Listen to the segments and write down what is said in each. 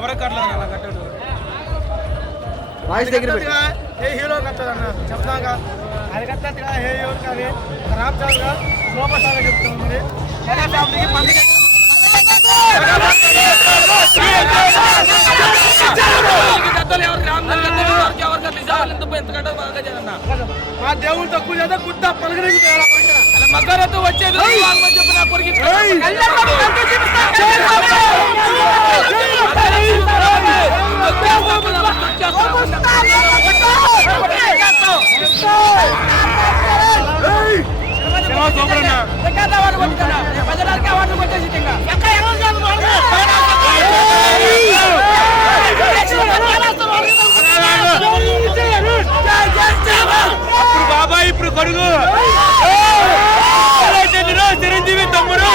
ఎవరికి కట్టలేదు అలా కట్టాడు వాయిస్ దగ్గర ఏ హీరో కట్టాలన్న చెప్తాక అది కట్టినట్టుగా ఏ హీరో కానీ రామ్ చరణ్ సూపర్ స్టార్ చెప్తుంది మా దేవుడు తక్కువ చేత గుద్ద పలకరించి మగ్గరతో వచ్చేది అప్పుడు బాబాయ్ ఇప్పుడు కొడుకు చిరంజీవి తమ్ముడు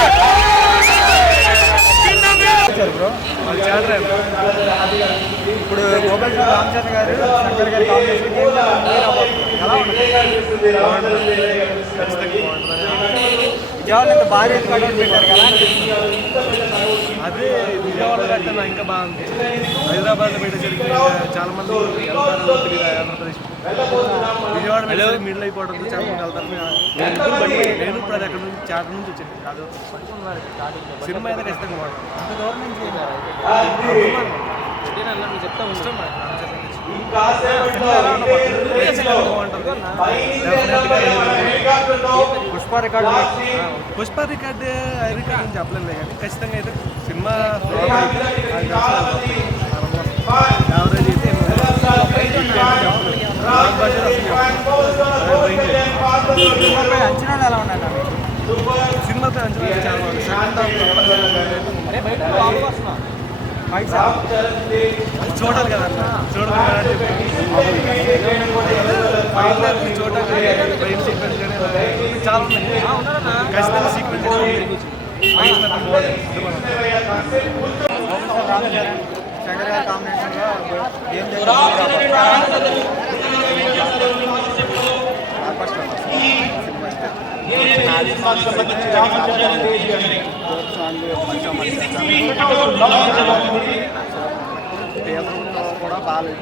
ఇప్పుడు మొబైల్ రామ్ చరణ్ గారు శంకర్ గారి కాంబినేషన్ ఎలా ఉంటుంది విజయవాడ ఇంత భారీ ఎత్తున పెట్టారు కదా అదే విజయవాడలో కట్టినా ఇంకా బాగుంది హైదరాబాద్లో పెట్టేసరికి చాలా మంది వెళ్తారు తెలియదు ఆంధ్రప్రదేశ్ విజయవాడ వెళ్ళి మిడిల్ అయిపోవడంతో చాలా మంది వెళ్తారు నేను ఇప్పుడు అది అక్కడ నుంచి చాట నుంచి వచ్చాను కాదు సినిమా అయితే ఖచ్చితంగా పుష్ప రికార్డు అని చెప్పలేదు కానీ ఖచ్చితంగా అయితే సినిమా యావరేజ్ అయితే అంచనాలు ఎలా ఉన్నాయి సినిమాపై అంచనా చాలా చూడాలి కదా చూడాలి చూడడానికి చాలా ఉన్నాయి ఖచ్చితంగా సీక్వెన్స్ శంకర్ గారి కాంబినేషన్లో కూడా బాగా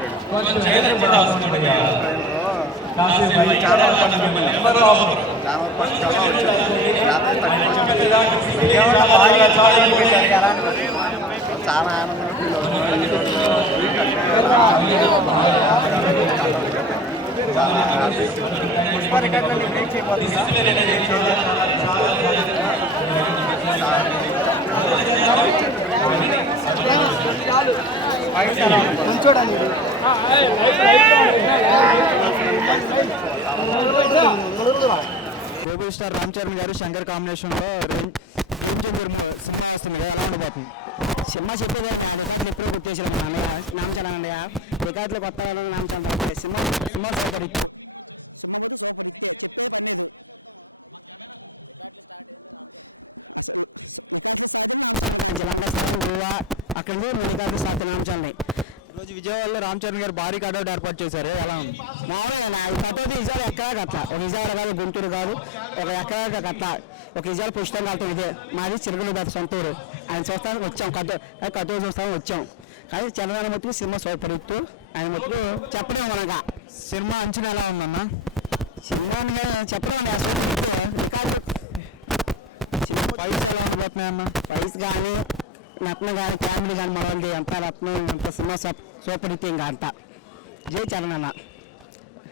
చాలా ఆనందంగా ఫీల్ అవుతుంది పుష్ప రికార్డులని బ్రేక్ చేయబోతుంది గ్లోబల్ స్టార్ రామ్ చరణ్ గారు శంకర్ కాంబినేషన్లో సినిమా వస్తుంది కదా ఎలా ఉండబోతుంది సినిమా చెప్పేది రికార్డులు ఎప్పుడో గుర్తేసారు నామచరణ్ అన్నయ్య రికార్డులు కొత్త నామచరణ్ సినిమా సౌకర్యం అక్కడ రికార్డు స్థాయి నామచరణ్ ఈరోజు విజయవాడలో రామ్ చరణ్ గారు భారీ కటౌట్ ఏర్పాటు చేశారు ఎలా ఉంది మామూలుగా కటౌట్ విజయాలు ఎక్కడా కట్ల ఒక విజయవాడ కాదు గుంటూరు కాదు ఒక ఎక్కడా కట్ల ఒక విజయాలు పుస్తకం కడతాం ఇదే మాది చిరుగులు సొంతూరు ఆయన చూస్తానికి వచ్చాం కటౌట్ చూస్తానికి వచ్చాం కానీ చంద్రబాబు మట్టుకు సినిమా సూపర్ హిట్ ఆయన మట్టుకు చెప్పడం మనక సినిమా అంచనా ఎలా ఉందన్న సినిమా చెప్పడం రికార్డు సినిమా పైసలు ఎలా ఉండబోతున్నాయన్న పైస్ కానీ నత్న కానీ ఫ్యామిలీ కానీ మన వాళ్ళది అంతా రత్నం ఇంత సినిమా సూపర్ హిట్ ఇంకా అంతా జై చరణ్ అన్న.